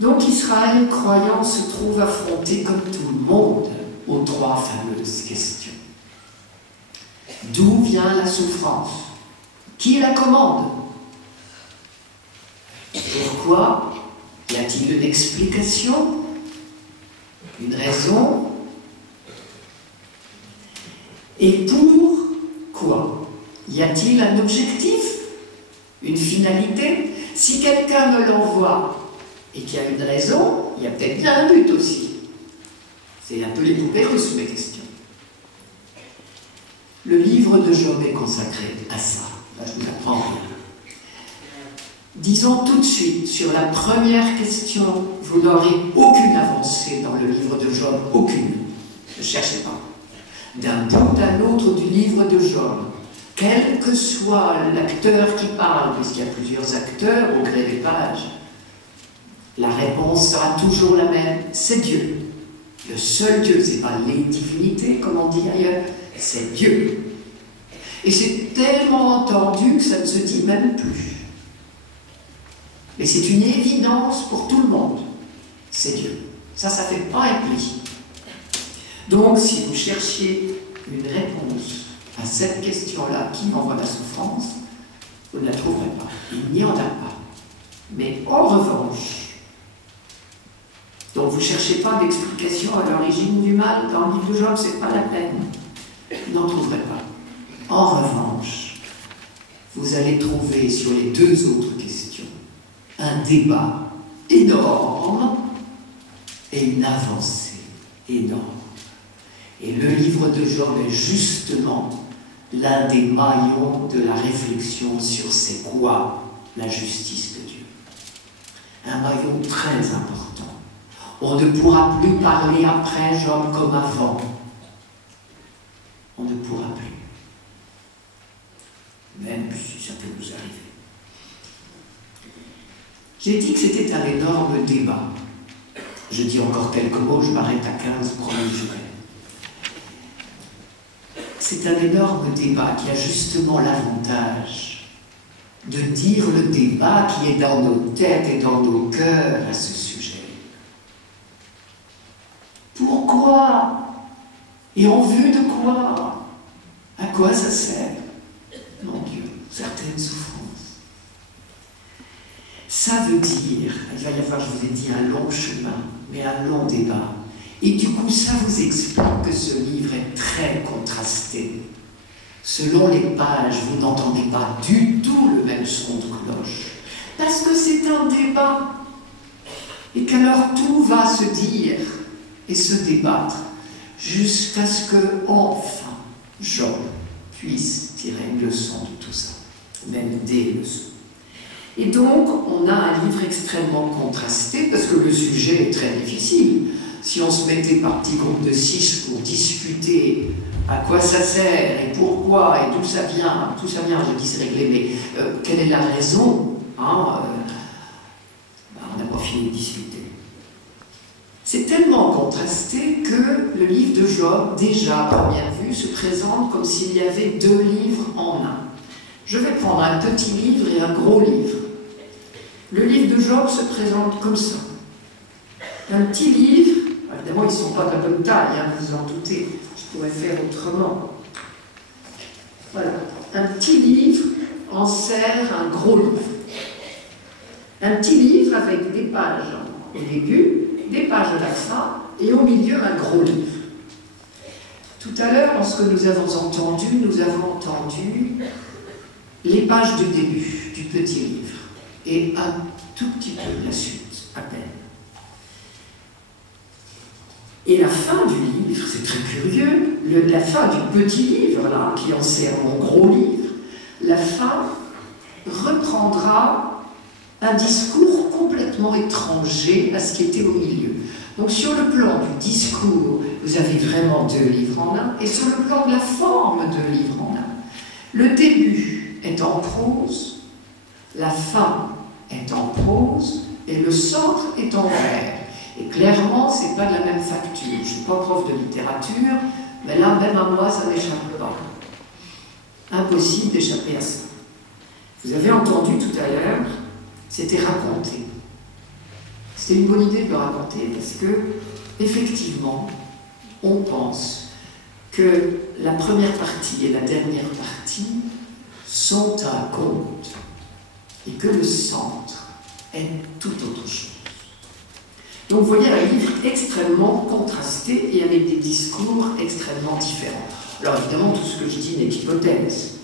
Donc Israël, croyant, se trouve affronté comme tout le monde aux trois fameuses questions. D'où vient la souffrance? Qui la commande? Pourquoi? Y a-t-il une explication? Une raison? Et pour quoi? Y a-t-il un objectif? Une finalité? Si quelqu'un me l'envoie et qu'il y a une raison, il y a peut-être bien un but aussi. C'est un peu les poupées russes, mes questions. Le livre de Job est consacré à ça. Là, je vous apprends rien. Disons tout de suite, sur la première question, vous n'aurez aucune avancée dans le livre de Job, aucune. Ne cherchez pas. D'un bout à l'autre du livre de Job, quel que soit l'acteur qui parle, puisqu'il y a plusieurs acteurs au gré des pages, la réponse sera toujours la même, c'est Dieu. Le seul Dieu, c'est pas les divinités, comme on dit ailleurs, c'est Dieu. Et c'est tellement entendu que ça ne se dit même plus. Mais c'est une évidence pour tout le monde. C'est Dieu. Ça fait pas un pli. Donc, si vous cherchiez une réponse à cette question-là, qui envoie la souffrance, vous ne la trouverez pas. Il n'y en a pas. Mais en revanche, donc vous ne cherchez pas d'explication à l'origine du mal dans le livre de Job, c'est pas la peine. Vous n'en trouverez pas. En revanche, vous allez trouver sur les deux autres questions un débat énorme et une avancée énorme. Et le livre de Job est justement l'un des maillons de la réflexion sur c'est quoi la justice de Dieu. Un maillon très important. On ne pourra plus parler après Job comme avant. On ne pourra plus. Même si ça peut nous arriver. J'ai dit que c'était un énorme débat. Je dis encore quelques mots, je m'arrête à 15 premiers jurés. C'est un énorme débat qui a justement l'avantage de dire le débat qui est dans nos têtes et dans nos cœurs à ce sujet. Pourquoi? Et en vue de quoi? À quoi ça sert? Mon Dieu, certaines souffrances. Ça veut dire, il va y avoir, je vous ai dit, un long chemin, mais un long débat. Et du coup, ça vous explique que ce livre est très contrasté. Selon les pages, vous n'entendez pas du tout le même son de cloche. Parce que c'est un débat. Et qu'alors tout va se dire et se débattre jusqu'à ce que, enfin, Job puisse tirer une leçon de tout ça. Même des leçons. Et donc, on a un livre extrêmement contrasté, parce que le sujet est très difficile. Si on se mettait par petits groupes de 6 pour discuter à quoi ça sert, et pourquoi, et d'où ça vient, je dis c'est réglé, mais quelle est la raison, hein, on n'a pas fini de discuter. C'est tellement contrasté que le livre de Job, déjà à première vue, se présente comme s'il y avait deux livres en un. Je vais prendre un petit livre et un gros livre. Le livre de Job se présente comme ça. Un petit livre, évidemment ils ne sont pas de la bonne taille, hein, vous en doutez, je pourrais faire autrement. Voilà, un petit livre en sert un gros livre. Un petit livre avec des pages au début, des pages à la fin, et au milieu un gros livre. Tout à l'heure, dans ce que nous avons entendu les pages du début du petit livre, et un tout petit peu de la suite, à peine. Et la fin du livre, c'est très curieux, la fin du petit livre, là, qui en sert mon gros livre, la fin reprendra un discours complètement étranger à ce qui était au milieu. Donc sur le plan du discours, vous avez vraiment deux livres en un, et sur le plan de la forme, deux livres en un. Le début est en prose, la fin est en prose, et le centre est en vers. Et clairement, ce n'est pas de la même facture. Je ne suis pas prof de littérature, mais là, même à moi, ça n'échappe pas. Impossible d'échapper à ça. Vous avez entendu tout à l'heure, c'était raconté. C'était une bonne idée de le raconter parce que, effectivement, on pense que la première partie et la dernière partie sont un conte et que le centre est tout autre chose. Donc vous voyez un livre extrêmement contrasté et avec des discours extrêmement différents. Alors évidemment, tout ce que je dis n'est qu'hypothèse.